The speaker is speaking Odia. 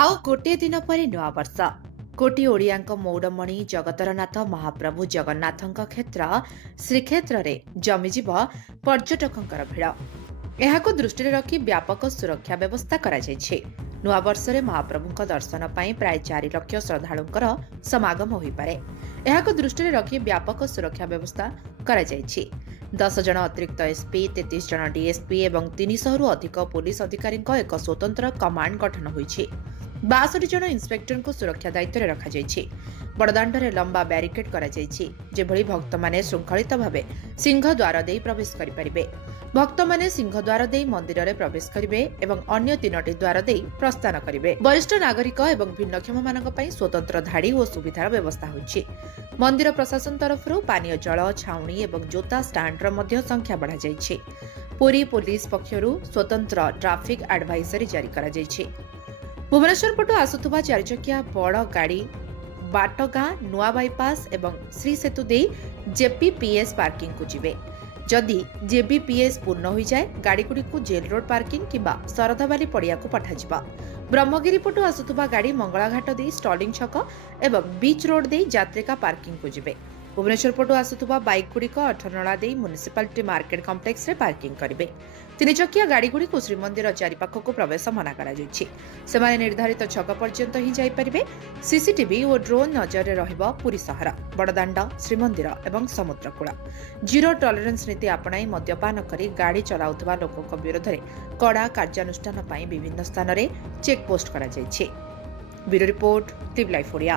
ଆଉ ଗୋଟିଏ ଦିନ ପରେ ନୂଆବର୍ଷ। କୋଟି ଓଡ଼ିଆଙ୍କ ମୌଡ଼ମଣି ଜଗତର ନାଥ ମହାପ୍ରଭୁ ଜଗନ୍ନାଥଙ୍କ କ୍ଷେତ୍ର ଶ୍ରୀକ୍ଷେତ୍ରରେ ଜମିଯିବ ପର୍ଯ୍ୟଟକଙ୍କର ଭିଡ଼। ଏହାକୁ ଦୃଷ୍ଟିରେ ରଖି ବ୍ୟାପକ ସୁରକ୍ଷା ବ୍ୟବସ୍ଥା କରାଯାଇଛି। ନୂଆବର୍ଷରେ ମହାପ୍ରଭୁଙ୍କ ଦର୍ଶନ ପାଇଁ ପ୍ରାୟ 4 ଲକ୍ଷ ଶ୍ରଦ୍ଧାଳୁଙ୍କର ସମାଗମ ହୋଇପାରେ। ଏହାକୁ ଦୃଷ୍ଟିରେ ରଖି ବ୍ୟାପକ ସୁରକ୍ଷା ବ୍ୟବସ୍ଥା କରାଯାଇଛି। 10 ଜଣ ଅତିରିକ୍ତ ଏସ୍ପି, 33 ଜଣ ଡିଏସ୍ପି ଏବଂ 300ରୁ ଅଧିକ ପୋଲିସ ଅଧିକାରୀଙ୍କ ଏକ ସ୍ୱତନ୍ତ୍ର କମାଣ୍ଡ ଗଠନ ହୋଇଛି। 62 ଜଣ ଇନ୍ସପେକ୍ଟରଙ୍କୁ ସୁରକ୍ଷା ଦାୟିତ୍ୱରେ ରଖାଯାଇଛି। ବଡ଼ଦାଣ୍ଡରେ ଲମ୍ବା ବ୍ୟାରିକେଡ୍ କରାଯାଇଛି, ଯେଭଳି ଭକ୍ତମାନେ ଶୃଙ୍ଖଳିତ ଭାବେ ସିଂହଦ୍ୱାର ଦେଇ ପ୍ରବେଶ କରିପାରିବେ। ଭକ୍ତମାନେ ସିଂହଦ୍ୱାର ଦେଇ ମନ୍ଦିରରେ ପ୍ରବେଶ କରିବେ ଏବଂ ଅନ୍ୟ 3ଟି ଦ୍ୱାର ଦେଇ ପ୍ରସ୍ଥାନ କରିବେ। ବରିଷ୍ଠ ନାଗରିକ ଏବଂ ଭିନ୍ନକ୍ଷମମାନଙ୍କ ପାଇଁ ସ୍ୱତନ୍ତ୍ର ଧାଡ଼ି ଓ ସୁବିଧାର ବ୍ୟବସ୍ଥା ହୋଇଛି। ମନ୍ଦିର ପ୍ରଶାସନ ତରଫରୁ ପାନୀୟ ଜଳ, ଛାଉଣି ଏବଂ ଜୋତା ଷ୍ଟାଣ୍ଡର ମଧ୍ୟ ସଂଖ୍ୟା ବଢ଼ାଯାଇଛି। ପୁରୀ ପୋଲିସ ପକ୍ଷରୁ ସ୍ୱତନ୍ତ୍ର ଟ୍ରାଫିକ୍ ଆଡଭାଇଜରି ଜାରି କରାଯାଇଛି। ଭୁବନେଶ୍ୱର ପଟୁ ଆସୁଥିବା 4 ଚକିଆ ବଡ଼ ଗାଡ଼ି ବାଟଗାଁ, ନୂଆ ବାଇପାସ୍ ଏବଂ ଶ୍ରୀ ସେତୁ ଦେଇ ଜେପିପିଏସ୍ ପାର୍କିଂକୁ ଯିବେ। ଯଦି ଜେବିପିଏସ୍ ପୂର୍ଣ୍ଣ ହୋଇଯାଏ, ଗାଡ଼ିଗୁଡ଼ିକୁ ଜେଲ୍ ରୋଡ୍ ପାର୍କିଂ କିମ୍ବା ଶରଧାବାଲି ପଡ଼ିଆକୁ ପଠାଯିବ। ବ୍ରହ୍ମଗିରି ପଟୁ ଆସୁଥିବା ଗାଡ଼ି ମଙ୍ଗଳାଘାଟ ଦେଇ ଷ୍ଟର୍ଲିଂ ଛକ ଏବଂ ବିଚ୍ ରୋଡ୍ ଦେଇ ଯାତ୍ରିକା ପାର୍କିଂକୁ ଯିବେ। ଭୁବନେଶ୍ୱର ପଟୁ ଆସୁଥିବା ବାଇକ୍ଗୁଡ଼ିକ ଅଠରନଳା ଦେଇ ମ୍ୟୁନିସିପାଲିଟି ମାର୍କେଟ୍ କମ୍ପ୍ଲେକ୍ସରେ ପାର୍କିଂ କରିବେ। 3 ଚକିଆ ଗାଡ଼ିଗୁଡ଼ିକୁ ଶ୍ରୀମନ୍ଦିର ଚାରିପାଖକୁ ପ୍ରବେଶ ମନା କରାଯାଇଛି। ସେମାନେ ନିର୍ଦ୍ଧାରିତ ଛକ ପର୍ଯ୍ୟନ୍ତ ହିଁ ଯାଇପାରିବେ। ସିସିଟିଭି ଓ ଡ୍ରୋନ୍ ନଜରରେ ରହିବ ପୁରୀ ସହର, ବଡ଼ଦାଣ୍ଡ, ଶ୍ରୀମନ୍ଦିର ଏବଂ ସମୁଦ୍ରକୂଳ। ଜିରୋ ଟଲରେନ୍ସ ନୀତି ଆପଣାଇ ମଦ୍ୟପାନ କରି ଗାଡ଼ି ଚଲାଉଥିବା ଲୋକଙ୍କ ବିରୋଧରେ କଡ଼ା କାର୍ଯ୍ୟାନୁଷ୍ଠାନ ପାଇଁ ବିଭିନ୍ନ ସ୍ଥାନରେ ଚେକ୍‌ପୋଷ୍ଟ କରାଯାଇଛି। Bureau report, TV live Odia.